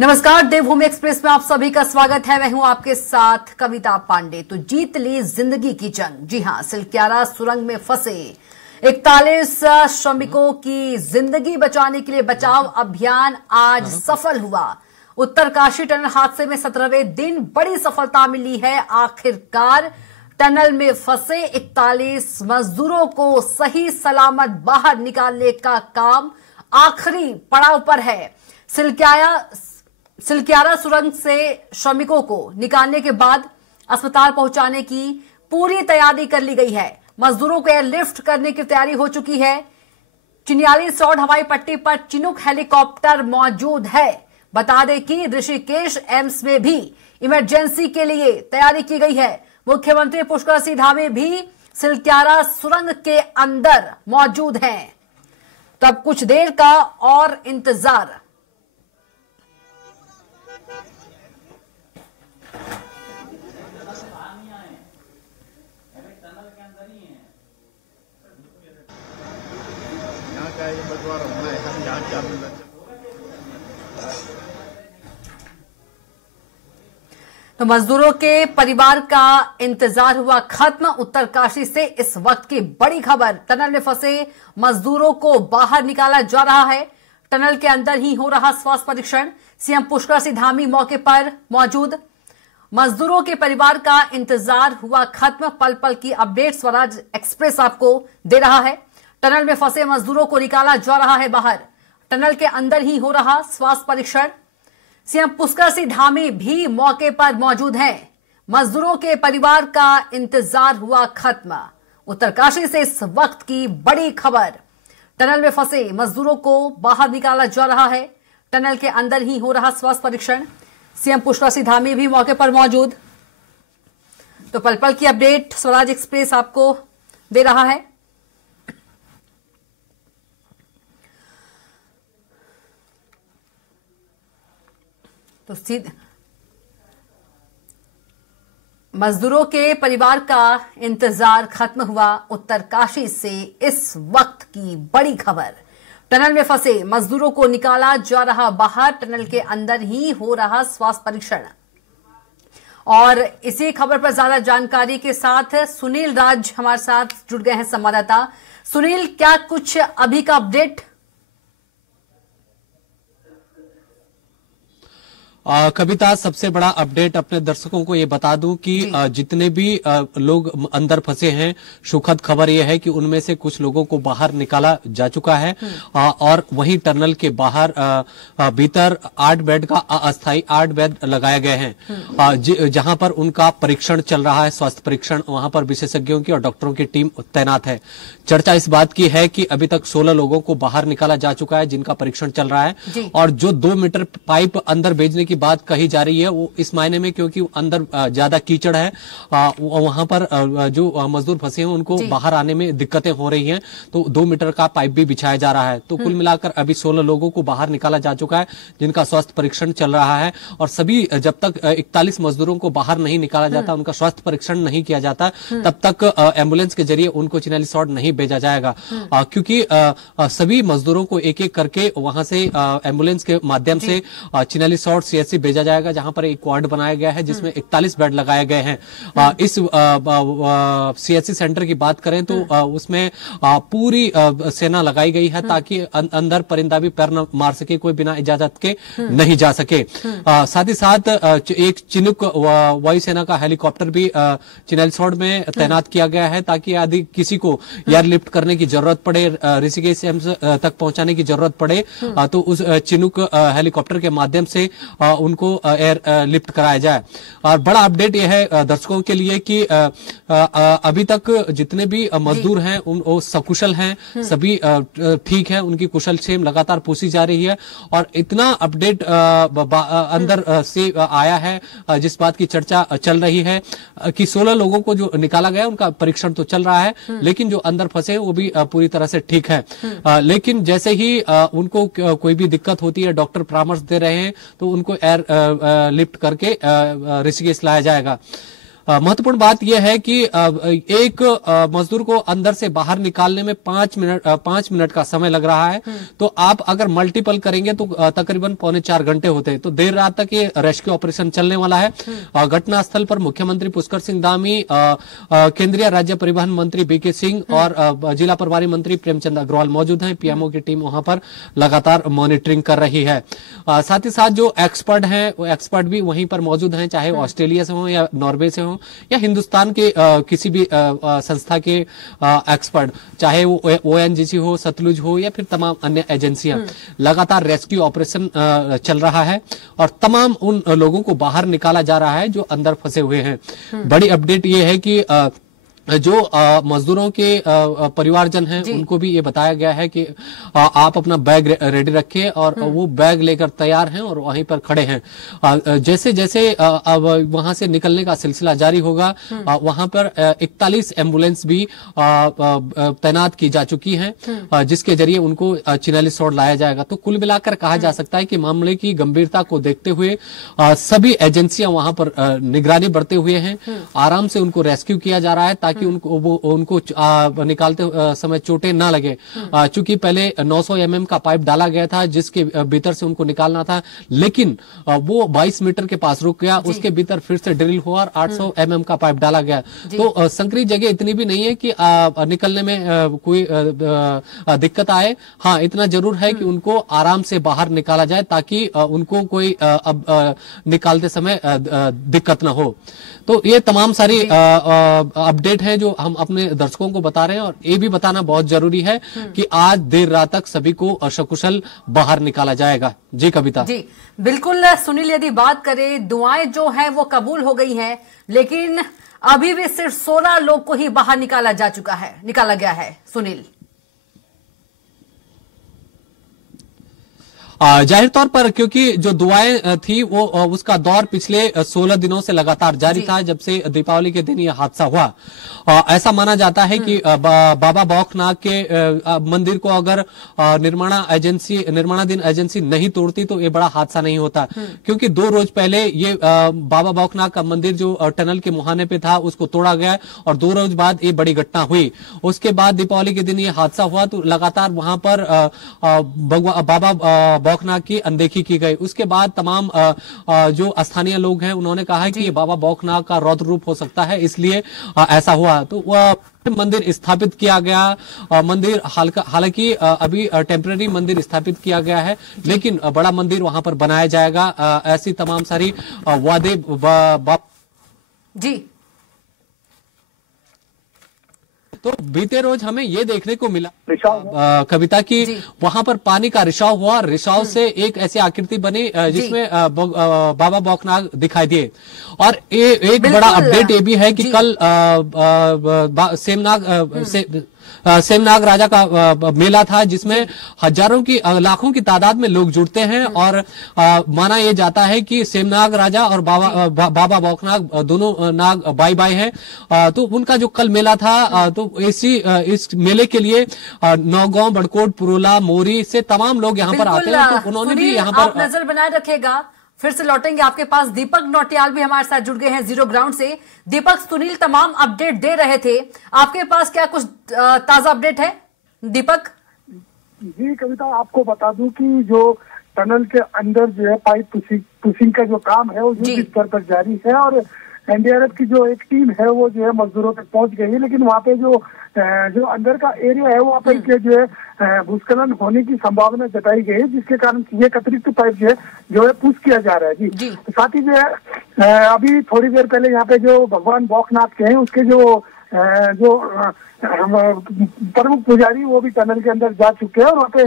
नमस्कार, देवभूमि एक्सप्रेस में आप सभी का स्वागत है। मैं हूं आपके साथ कविता पांडे। तो जीत ली जिंदगी की जंग। जी हां, सिलक्यारा सुरंग में फंसे 41 श्रमिकों की जिंदगी बचाने के लिए बचाव अभियान आज सफल हुआ। उत्तरकाशी टनल हादसे में 17वें दिन बड़ी सफलता मिली है। आखिरकार टनल में फंसे 41 मजदूरों को सही सलामत बाहर निकालने का काम आखिरी पड़ाव पर है। सिलक्यारा सुरंग से श्रमिकों को निकालने के बाद अस्पताल पहुंचाने की पूरी तैयारी कर ली गई है। मजदूरों को एयरलिफ्ट करने की तैयारी हो चुकी है। चिन्याली सौड़ हवाई पट्टी पर चिनूक हेलीकॉप्टर मौजूद है। बता दें कि ऋषिकेश एम्स में भी इमरजेंसी के लिए तैयारी की गई है। मुख्यमंत्री पुष्कर सिंह धामी भी सिलक्यारा सुरंग के अंदर मौजूद हैं। तब कुछ देर का और इंतजार। तो मजदूरों के परिवार का इंतजार हुआ खत्म। उत्तरकाशी से इस वक्त की बड़ी खबर। टनल में फंसे मजदूरों को बाहर निकाला जा रहा है। टनल के अंदर ही हो रहा स्वास्थ्य परीक्षण। सीएम पुष्कर सिंह धामी मौके पर मौजूद। मजदूरों के परिवार का इंतजार हुआ खत्म। पल पल की अपडेट स्वराज एक्सप्रेस आपको दे रहा है। टनल में फंसे मजदूरों को निकाला जा रहा है बाहर। टनल के अंदर ही हो रहा स्वास्थ्य परीक्षण। सीएम पुष्कर सिंह धामी भी मौके पर मौजूद हैं। मजदूरों के परिवार का इंतजार हुआ खत्म। उत्तरकाशी से इस वक्त की बड़ी खबर। टनल में फंसे मजदूरों को बाहर निकाला जा रहा है। टनल के अंदर ही हो रहा स्वास्थ्य परीक्षण। सीएम पुष्कर सिंह धामी भी मौके पर मौजूद। तो पल पल की अपडेट स्वराज एक्सप्रेस आपको दे रहा है। तो मजदूरों के परिवार का इंतजार खत्म हुआ। उत्तरकाशी से इस वक्त की बड़ी खबर। टनल में फंसे मजदूरों को निकाला जा रहा बाहर। टनल के अंदर ही हो रहा स्वास्थ्य परीक्षण। और इसी खबर पर ज्यादा जानकारी के साथ सुनील राज हमारे साथ जुड़ गए हैं, संवाददाता। सुनील, क्या कुछ अभी का अपडेट? कविता, सबसे बड़ा अपडेट अपने दर्शकों को ये बता दूं कि जितने भी लोग अंदर फंसे हैं, सुखद खबर यह है कि उनमें से कुछ लोगों को बाहर निकाला जा चुका है। और वहीं टनल के बाहर भीतर 8 बेड का अस्थायी 8 बेड लगाए गए हैं, जहां पर उनका परीक्षण चल रहा है, स्वास्थ्य परीक्षण। वहां पर विशेषज्ञों की और डॉक्टरों की टीम तैनात है। चर्चा इस बात की है कि अभी तक 16 लोगों को बाहर निकाला जा चुका है, जिनका परीक्षण चल रहा है। और जो 2 मीटर पाइप अंदर भेजने की बात कही जा रही है, वो इस मायने में क्योंकि अंदर ज्यादा कीचड़ है, वहां पर जो मजदूर फंसे हैं उनको बाहर आने में दिक्कतें हो रही हैं, तो 2 मीटर का पाइप भी बिछाया जा रहा है। तो कुल मिलाकर अभी 16 लोगों को बाहर निकाला जा चुका है, जिनका स्वास्थ्य परीक्षण चल रहा है। और सभी, जब तक 41 मजदूरों को बाहर नहीं निकाला जाता, उनका स्वास्थ्य परीक्षण नहीं किया जाता, तब तक एम्बुलेंस के जरिए उनको चिन्याली सौड़ नहीं भेजा जाएगा। क्योंकि सभी मजदूरों को एक एक करके वहां से एम्बुलेंस के माध्यम से चिन्याली सौड़ सीएचसी भेजा जाएगा, जहां पर एक वार्ड बनाया गया है जिसमें 41 बेड लगाए गए हैं। इस सीएचसी सेंटर की बात करें तो उसमें पूरी सेना लगाई गई है, ताकि अंदर परिंदा भी पैर न मार सके, कोई बिना इजाजत के नहीं जा सके। साथ ही साथ एक चिनूक वायुसेना का हेलीकॉप्टर भी चिन्याली सौड़ में तैनात किया गया है, ताकि यदि किसी को एयरलिफ्ट करने की जरूरत पड़े, ऋषिकेश एम्स तक पहुंचाने की जरूरत पड़े, तो उस चिनूक हेलीकॉप्टर के माध्यम से उनको एयर लिफ्ट कराया जाए। और बड़ा अपडेट यह है दर्शकों के लिए कि अभी तक जितने भी मजदूर हैं वो सकुशल हैं, सभी ठीक हैं, उनकी कुशल क्षेम लगातार पूछी जा रही है। और इतना अपडेट अंदर से आया है, जिस बात की चर्चा चल रही है कि 16 लोगों को जो निकाला गया उनका परीक्षण तो चल रहा है, लेकिन जो अंदर फंसे वो भी पूरी तरह से ठीक है। लेकिन जैसे ही उनको कोई भी दिक्कत होती है, डॉक्टर परामर्श दे रहे हैं, तो उनको एयर लिफ्ट करके ऋषिकेश लाया जाएगा। महत्वपूर्ण बात यह है कि एक मजदूर को अंदर से बाहर निकालने में 5 मिनट का समय लग रहा है। तो आप अगर मल्टीपल करेंगे तो तकरीबन 3.25 घंटे होते हैं। तो देर रात तक ये रेस्क्यू ऑपरेशन चलने वाला है। घटना स्थल पर मुख्यमंत्री पुष्कर सिंह धामी, केंद्रीय राज्य परिवहन मंत्री बीके सिंह और जिला प्रभारी मंत्री प्रेमचंद अग्रवाल मौजूद हैं। पीएमओ की टीम वहां पर लगातार मॉनिटरिंग कर रही है। साथ ही साथ जो एक्सपर्ट हैं, वो एक्सपर्ट भी वहीं पर मौजूद हैं, चाहे ऑस्ट्रेलिया से हो या नॉर्वे से हो या हिंदुस्तान के किसी भी संस्था के एक्सपर्ट, चाहे वो ओएनजीसी हो, सतलुज हो या फिर तमाम अन्य एजेंसियां। लगातार रेस्क्यू ऑपरेशन चल रहा है और तमाम उन लोगों को बाहर निकाला जा रहा है जो अंदर फंसे हुए हैं। बड़ी अपडेट ये है कि जो मजदूरों के परिवारजन हैं, उनको भी ये बताया गया है कि आप अपना बैग रेडी रखें और वो बैग लेकर तैयार हैं और वहीं पर खड़े हैं। जैसे जैसे अब वहां से निकलने का सिलसिला जारी होगा, वहां पर 41 एम्बुलेंस भी तैनात की जा चुकी हैं, जिसके जरिए उनको चिनाली सौड़ लाया जाएगा। तो कुल मिलाकर कहा जा सकता है कि मामले की गंभीरता को देखते हुए सभी एजेंसियां वहां पर निगरानी बढ़ते हुए हैं। आराम से उनको रेस्क्यू किया जा रहा है ताकि उनको निकालते समय चोटें ना लगे। चूंकि पहले 900 mm का पाइप डाला गया था जिसके भीतर से उनको निकालना था, लेकिन वो 22 मीटर के पास रुक गया। उसके भीतर फिर से ड्रिल हुआ और 800 mm का पाइप डाला गया। तो संकरी जगह इतनी भी नहीं है कि निकलने में कोई दिक्कत आए। हाँ, इतना जरूर है कि उनको आराम से बाहर निकाला जाए ताकि उनको कोई निकालते समय दिक्कत ना हो। तो ये तमाम सारी अपडेट है जो हम अपने दर्शकों को बता रहे हैं और ये भी बताना बहुत जरूरी है कि आज देर रात तक सभी को सकुशल बाहर निकाला जाएगा। जी कविता। जी बिल्कुल सुनील, यदि बात करें, दुआएं जो है वो कबूल हो गई हैं, लेकिन अभी भी सिर्फ 16 लोग को ही बाहर निकाला गया है सुनील। जाहिर तौर पर क्योंकि जो दुआएं थी वो उसका दौर पिछले 16 दिनों से लगातार जारी था, जब से दीपावली के दिन यह हादसा हुआ। ऐसा माना जाता है कि बाबा बौखनाग के मंदिर को अगर निर्माणाधीन एजेंसी नहीं तोड़ती तो ये बड़ा हादसा नहीं होता, क्योंकि 2 रोज पहले ये बाबा बौखनाग का मंदिर जो टनल के मुहाने पे था उसको तोड़ा गया और 2 रोज बाद ये बड़ी घटना हुई। उसके बाद दीपावली के दिन ये हादसा हुआ तो लगातार वहां पर बाबा बौखनाग की अनदेखी की गई। उसके बाद तमाम जो स्थानीय लोग हैं उन्होंने कहा है कि ये बाबा बौखनाग का रौद्र रूप हो सकता है, इसलिए ऐसा हुआ। तो मंदिर स्थापित किया गया। मंदिर हालांकि अभी टेम्पररी मंदिर स्थापित किया गया है, लेकिन बड़ा मंदिर वहां पर बनाया जाएगा। ऐसी तमाम सारी वादे जी। तो बीते रोज हमें ये देखने को मिला कविता की वहां पर पानी का रिसाव हुआ। रिसाव से एक ऐसी आकृति बनी जिसमें बाबा बौखनाग दिखाई दिए। और एक बड़ा अपडेट ये भी है कि कल सेमनाग राजा का मेला था, जिसमें हजारों की लाखों की तादाद में लोग जुड़ते हैं और माना यह जाता है कि सेमनाग राजा और बाबा बौखनाग दोनों नाग भाई भाई हैं। तो उनका जो कल मेला था तो इस मेले के लिए नौगांव, बड़कोट, पुरोला, मोरी से तमाम लोग यहाँ पर आते हैं। तो उन्होंने भी यहाँ पर आप नजर बनाए रखेगा। फिर से लौटेंगे आपके पास। दीपक नौटियाल भी हमारे साथ जुड़ गए हैं जीरो ग्राउंड से। दीपक, सुनील तमाम अपडेट दे रहे थे, आपके पास क्या कुछ ताजा अपडेट है दीपक? जी कविता, आपको बता दूं कि जो टनल के अंदर जो है पाइप पुशिंग का जो काम है वो युद्ध स्तर पर जारी है और एनडीआरएफ की जो एक टीम है वो जो है मजदूरों तक पहुंच गई है। लेकिन वहाँ पे जो अंदर का एरिया है वहाँ पे जो है भूस्खलन होने की संभावना जताई गई है, जिसके कारण ये अतिरिक्त पाइप जो है पुश किया जा रहा है। जी साथ ही जो है अभी थोड़ी देर पहले यहाँ पे जो भगवान बौखनाथ के हैं उसके जो प्रमुख पुजारी वो भी टनल के अंदर जा चुके हैं और वहाँ पे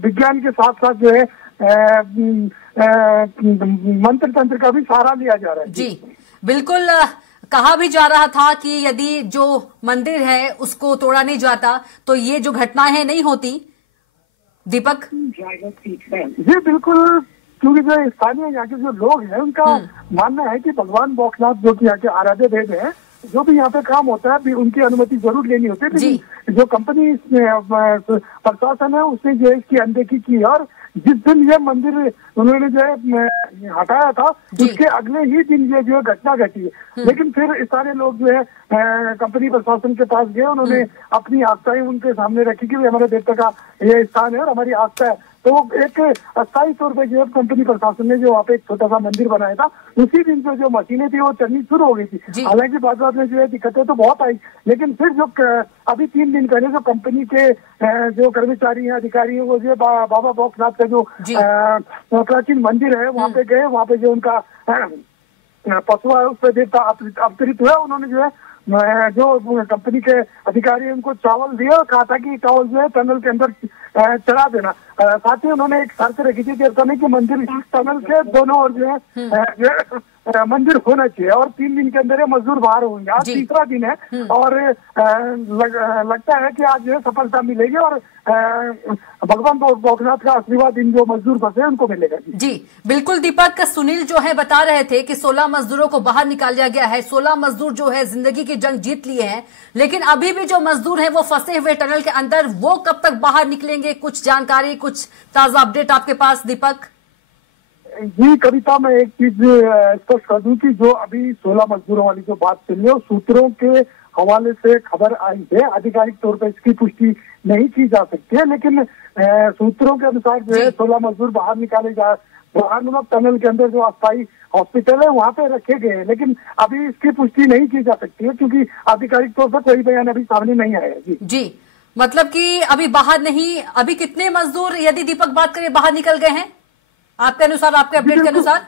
विज्ञान के साथ साथ जो है मंत्र तंत्र का भी सहारा लिया जा रहा है। जी बिल्कुल, कहा भी जा रहा था कि यदि जो मंदिर है उसको तोड़ा नहीं जाता तो ये जो घटनाएं नहीं होती। दीपक जी बिल्कुल, क्योंकि जो स्थानीय यहाँ के जो लोग हैं उनका मानना है कि भगवान बौखनाथ जो कि यहाँ के आराध्य देव हैं, जो भी यहाँ पे काम होता है भी उनकी अनुमति जरूर लेनी होती है। लेकिन जो कंपनी प्रशासन है उसने जो इसकी अनदेखी की और जिस दिन ये मंदिर उन्होंने जो है हटाया था उसके अगले ही दिन ये जो है घटना घटी है। लेकिन फिर सारे लोग जो है कंपनी प्रशासन के पास गए, उन्होंने अपनी आस्थाएं उनके सामने रखी कि हमारे देवता का ये स्थान है और हमारी आस्था है। तो एक अस्थायी तौर पे जो कंपनी प्रशासन ने जो वहाँ पे एक छोटा सा मंदिर बनाया था, उसी दिन से जो मशीनें थी वो चलनी शुरू हो गई थी। हालांकि बाद में जो है दिक्कतें तो बहुत आई, लेकिन फिर जो अभी 3 दिन पहले जो कंपनी के जो कर्मचारी हैं, अधिकारी हैं, वो जो बाबा भोकनाथ का जो प्राचीन मंदिर है वहाँ पे गए। वहाँ पे जो उनका पशुआ है उस पर देवता अवतरित हुआ। उन्होंने जो है जो कंपनी के अधिकारी उनको चावल दिया और कहा था कि चावल जो है टनल के अंदर चढ़ा देना। साथ ही उन्होंने एक शर्त रखी थी कि ऐसा नहीं कि मंदिर टनल के दोनों ओर जो है मंदिर होना चाहिए और 3 दिन के अंदर ये मजदूर बाहर होंगे। आज तीसरा दिन है और लगता है कि आज जो है सफलता मिलेगी और भगवान भोकनाथ का आशीर्वाद इन जो मजदूर फंसे उनको मिलेगा। जी बिल्कुल दीपक, सुनील जो है बता रहे थे कि 16 मजदूरों को बाहर निकाला गया है। 16 मजदूर जो है जिंदगी की जंग जीत लिए हैं, लेकिन अभी भी जो मजदूर हैं वो फंसे हुए टनल के अंदर, वो कब तक बाहर निकलेंगे? कुछ जानकारी, कुछ ताजा अपडेट आपके पास दीपक? जी कविता, मैं एक चीज स्पष्ट कर दूं कि जो अभी 16 मजदूरों वाली जो बात चल रही है, सूत्रों के हवाले से खबर आई है। आधिकारिक तौर पर इसकी पुष्टि नहीं की जा सकती है, लेकिन सूत्रों के अनुसार जो है 16 मजदूर बाहर निकाले जा टनल के अंदर जो अस्थायी हॉस्पिटल है वहाँ पे रखे गए हैं, लेकिन अभी इसकी पुष्टि नहीं की जा सकती है क्योंकि आधिकारिक तौर पर कोई बयान अभी सामने नहीं आया। जी मतलब कि अभी बाहर नहीं। अभी कितने मजदूर, यदि दीपक बात करें, बाहर निकल गए हैं आपके अनुसार, आपके अपडेट के अनुसार?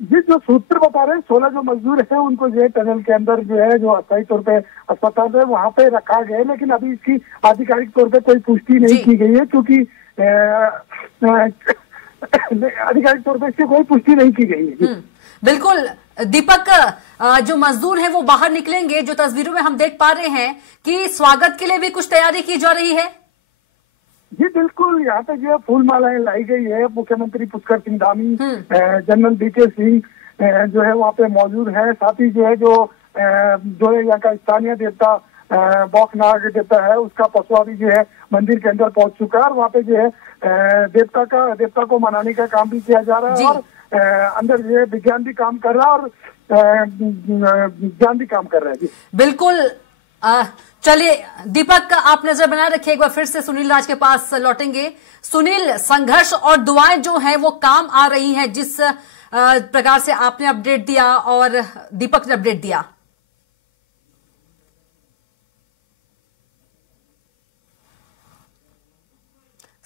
जी जो सूत्र बता रहे हैं 16 जो मजदूर हैं उनको जो है टनल के अंदर जो है जो अस्थायी तौर पे अस्पताल है वहाँ पे रखा गया है, लेकिन अभी इसकी आधिकारिक तौर पे कोई पुष्टि नहीं की गई है क्योंकि आधिकारिक तौर पे इसकी कोई पुष्टि नहीं की गई है। बिल्कुल दीपक, जो मजदूर हैं वो बाहर निकलेंगे। जो तस्वीरों में हम देख पा रहे हैं कि स्वागत के लिए भी कुछ तैयारी की जा रही है। जी बिल्कुल, यहाँ पे जो है फूल मालाएं लाई गई है। मुख्यमंत्री पुष्कर सिंह धामी, जनरल वीके सिंह जो है वहाँ पे मौजूद है। साथ ही जो है जो है यहाँ का स्थानीय देवता भोकनाथ देवता है, उसका पशुआ भी जो है मंदिर के अंदर पहुंच चुका है और वहाँ पे जो है देवता को मनाने का काम भी किया जा रहा है और अंदर जो है विज्ञान भी काम कर रहा है और विज्ञान भी काम कर रहा है। जी बिल्कुल। चलिए दीपक, आप नजर बनाए रखिए। एक बार फिर से सुनील राज के पास लौटेंगे। सुनील, संघर्ष और दुआएं जो हैं वो काम आ रही हैं, जिस प्रकार से आपने अपडेट दिया और दीपक ने अपडेट दिया।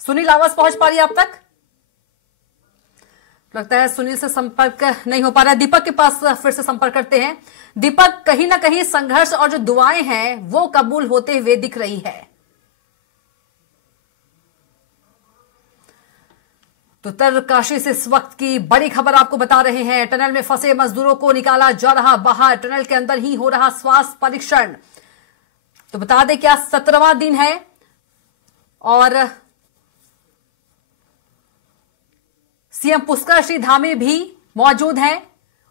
सुनील, आवाज पहुंच पा रही है आप तक? लगता है सुनील से संपर्क नहीं हो पा रहा है। दीपक के पास फिर से संपर्क करते हैं। दीपक, कहीं ना कहीं संघर्ष और जो दुआएं हैं वो कबूल होते हुए दिख रही है। तो उत्तरकाशी से इस वक्त की बड़ी खबर आपको बता रहे हैं। टनल में फंसे मजदूरों को निकाला जा रहा बाहर, टनल के अंदर ही हो रहा स्वास्थ्य परीक्षण। तो बता दें क्या 17वां दिन है और सीएम पुष्कर सिंह धामी भी मौजूद हैं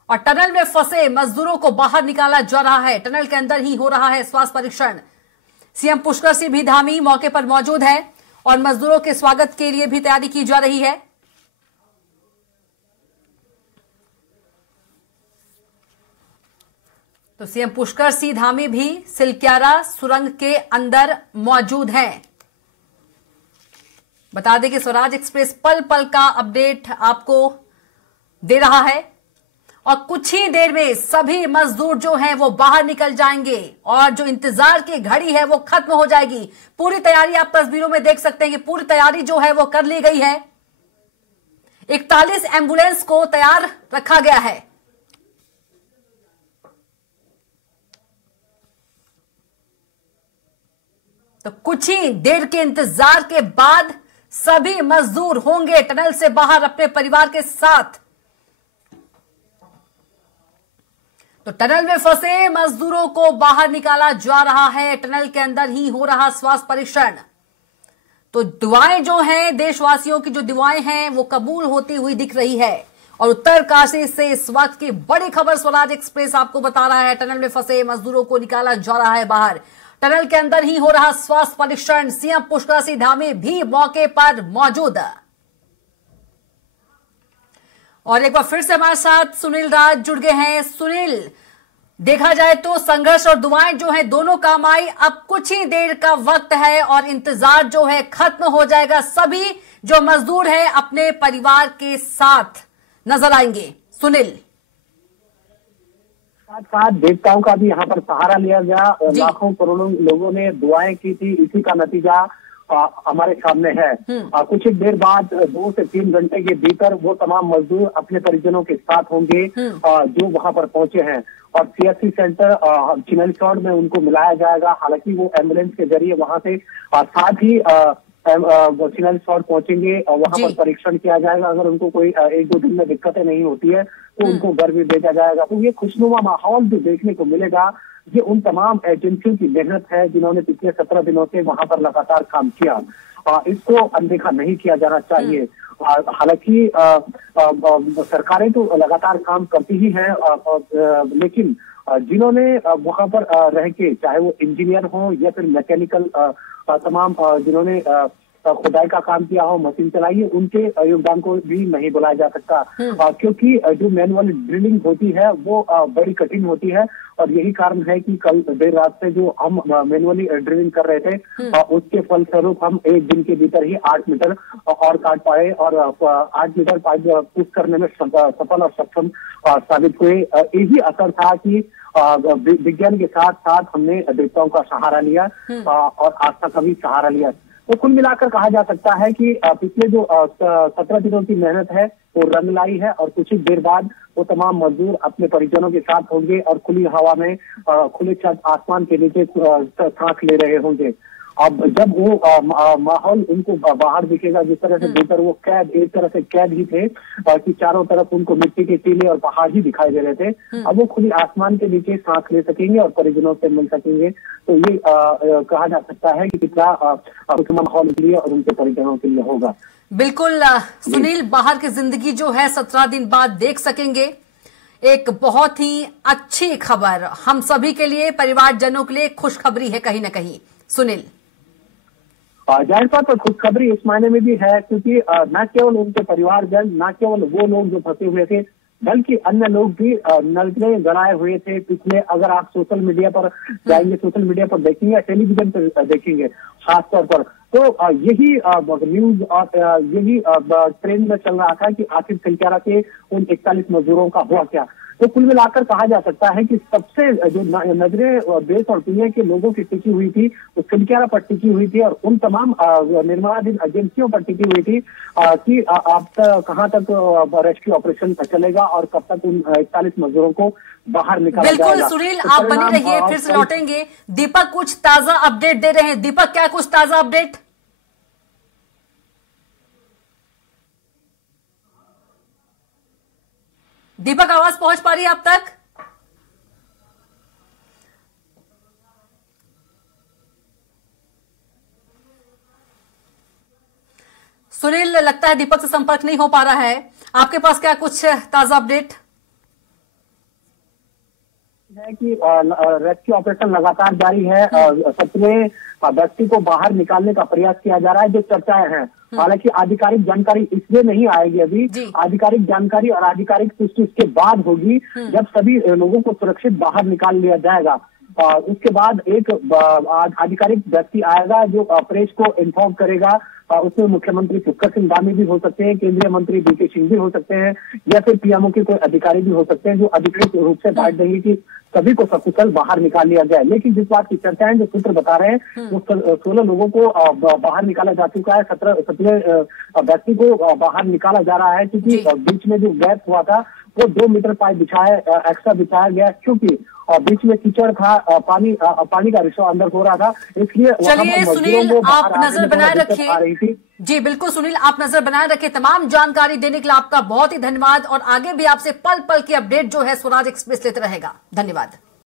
और टनल में फंसे मजदूरों को बाहर निकाला जा रहा है। टनल के अंदर ही हो रहा है स्वास्थ्य परीक्षण। सीएम पुष्कर सिंह भी धामी मौके पर मौजूद है और मजदूरों के स्वागत के लिए भी तैयारी की जा रही है। तो सीएम पुष्कर सिंह धामी भी सिलक्यारा सुरंग के अंदर मौजूद हैं। बता दें कि स्वराज एक्सप्रेस पल पल का अपडेट आपको दे रहा है और कुछ ही देर में सभी मजदूर जो हैं वो बाहर निकल जाएंगे और जो इंतजार की घड़ी है वो खत्म हो जाएगी। पूरी तैयारी आप तस्वीरों में देख सकते हैं कि पूरी तैयारी जो है वो कर ली गई है। 41 एम्बुलेंस को तैयार रखा गया है। तो कुछ ही देर के इंतजार के बाद सभी मजदूर होंगे टनल से बाहर अपने परिवार के साथ। तो टनल में फंसे मजदूरों को बाहर निकाला जा रहा है। टनल के अंदर ही हो रहा स्वास्थ्य परीक्षण। तो दुआएं जो हैं, देशवासियों की जो दुआएं हैं वो कबूल होती हुई दिख रही है। और उत्तरकाशी से इस वक्त की बड़ी खबर स्वराज एक्सप्रेस आपको बता रहा है। टनल में फंसे मजदूरों को निकाला जा रहा है बाहर। टनल के अंदर ही हो रहा स्वास्थ्य परीक्षण। सीएम पुष्कर सिंह धामी भी मौके पर मौजूद। और एक बार फिर से हमारे साथ सुनील राज जुड़ गए हैं। सुनील, देखा जाए तो संघर्ष और दुआएं जो है दोनों काम आई। अब कुछ ही देर का वक्त है और इंतजार जो है खत्म हो जाएगा। सभी जो मजदूर है अपने परिवार के साथ नजर आएंगे। सुनील, साथ साथ देवताओं का भी यहाँ पर सहारा लिया गया और लाखों करोड़ों लोगों ने दुआएं की थी। इसी का नतीजा हमारे सामने है। कुछ ही देर बाद 2 से 3 घंटे के भीतर वो तमाम मजदूर अपने परिजनों के साथ होंगे जो वहां पर पहुंचे हैं और CSC सेंटर चिनैलीसौड़ में उनको मिलाया जाएगा। हालांकि वो एम्बुलेंस के जरिए वहां से साथ ही चिनैलीसौड़ पहुंचेंगे और वहां पर परीक्षण किया जाएगा। अगर उनको कोई 1-2 दिन में दिक्कतें नहीं होती है तो उनको घर भी भेजा जाएगा। तो ये खुशनुमा माहौल जो देखने को मिलेगा, ये उन तमाम एजेंसियों की मेहनत है जिन्होंने पिछले 17 दिनों से वहां पर लगातार काम किया। इसको अनदेखा नहीं किया जाना चाहिए। हालांकि सरकारें तो लगातार काम करती ही हैं, लेकिन जिन्होंने वहां पर रह के, चाहे वो इंजीनियर हो या फिर मैकेनिकल तमाम जिन्होंने खुदाई का काम किया हो, मशीन चलाई है, उनके योगदान को भी नहीं बुलाया जा सकता। क्योंकि जो मैनुअल ड्रिलिंग होती है वो बड़ी कठिन होती है और यही कारण है कि कल देर रात से जो हम मैनुअली ड्रिलिंग कर रहे थे उसके फलस्वरूप हम 1 दिन के भीतर ही 8 मीटर और काट पाए और 8 मीटर पाइप पुश करने में सफल और सक्षम साबित हुए। यही असर था कि विज्ञान के साथ साथ हमने देवताओं का सहारा लिया और आस्था का भी सहारा लिया। तो कुल मिलाकर कहा जा सकता है कि पिछले जो 17 दिनों की मेहनत है वो रंग लाई है और कुछ ही देर बाद वो तमाम मजदूर अपने परिजनों के साथ होंगे और खुली हवा में खुले छत आसमान के नीचे सांस ले रहे होंगे। अब जब वो माहौल उनको बाहर दिखेगा, जिस तरह से भीतर वो कैद, एक तरह से कैद ही थे कि चारों तरफ उनको मिट्टी के टीले और पहाड़ ही दिखाई दे रहे थे, अब वो खुली आसमान के नीचे सांस ले सकेंगे और परिजनों से मिल सकेंगे। तो ये कहा जा सकता है कि कितना माहौल के लिए और उनके परिजनों के लिए होगा। बिल्कुल सुनील, बाहर की जिंदगी जो है 17 दिन बाद देख सकेंगे। एक बहुत ही अच्छी खबर हम सभी के लिए, परिवारजनों के लिए खुशखबरी है कहीं ना कहीं। सुनील, जाहिर तौर पर खुशखबरी इस मायने में भी है क्योंकि न केवल उनके परिवारजन, न केवल वो लोग जो फंसे हुए थे, बल्कि अन्य लोग भी नजरें गड़ाए हुए थे। पिछले अगर आप सोशल मीडिया पर जाएंगे, सोशल मीडिया पर देखेंगे, टेलीविजन पर देखेंगे खासतौर पर, तो यही न्यूज और यही ट्रेंड में चल रहा था कि आखिर खलियारा के उन 41 मजदूरों का हुआ क्या। तो कुल मिलाकर कहा जा सकता है कि सबसे जो नजरें देश और दुनिया के लोगों की टिकी हुई थी वो खलियारा पर टिकी हुई थी और उन तमाम निर्माणाधीन एजेंसियों पर टिकी हुई थी कि अब तक कहाँ तक रेस्क्यू ऑपरेशन चलेगा और कब तक उन 41 मजदूरों को बाहर निकाला जाएगा। बिल्कुल सुनील, आप बने रहिए, फिर से लौटेंगे। दीपक कुछ ताजा अपडेट दे रहे हैं। दीपक, क्या कुछ ताजा अपडेट? दीपक, आवाज पहुंच पा रही है आप तक? सुनील, लगता है दीपक से संपर्क नहीं हो पा रहा है। आपके पास क्या कुछ ताजा अपडेट है? कि रेस्क्यू ऑपरेशन लगातार जारी है। सबने व्यक्ति को बाहर निकालने का प्रयास किया जा रहा है, जो चर्चाएं हैं। हालांकि आधिकारिक जानकारी इसलिए नहीं आएगी अभी। आधिकारिक जानकारी और आधिकारिक पुष्टि उसके बाद होगी जब सभी लोगों को सुरक्षित बाहर निकाल लिया जाएगा। उसके बाद एक आधिकारिक व्यक्ति आएगा जो प्रेस को इन्फॉर्म करेगा। उसमें मुख्यमंत्री पुष्कर सिंह धामी भी हो सकते हैं, केंद्रीय मंत्री DK सिंह भी हो सकते हैं या फिर PMO के कोई अधिकारी भी हो सकते हैं जो अधिकृत रूप से बात देंगे कि सभी को सकुशल बाहर निकाल लिया जाए। लेकिन जिस बात की चर्चा है, जो सूत्र बता रहे हैं, वो 16 लोगों को बाहर निकाला जा चुका है। 17 व्यक्ति को बाहर निकाला जा रहा है क्योंकि बीच में जो गैप हुआ था वो 2 मीटर पाइप एक्स्ट्रा बिछाया गया क्योंकि बीच में कीचड़ था, पानी का रिसाव अंदर हो रहा था, इसलिए चलिए सुनील, आप नजर बनाए रखिए। जी बिल्कुल सुनील, आप नजर बनाए रखिए। तमाम जानकारी देने के लिए आपका बहुत ही धन्यवाद और आगे भी आपसे पल पल की अपडेट जो है स्वराज एक्सप्रेस लेते रहेगा। धन्यवाद।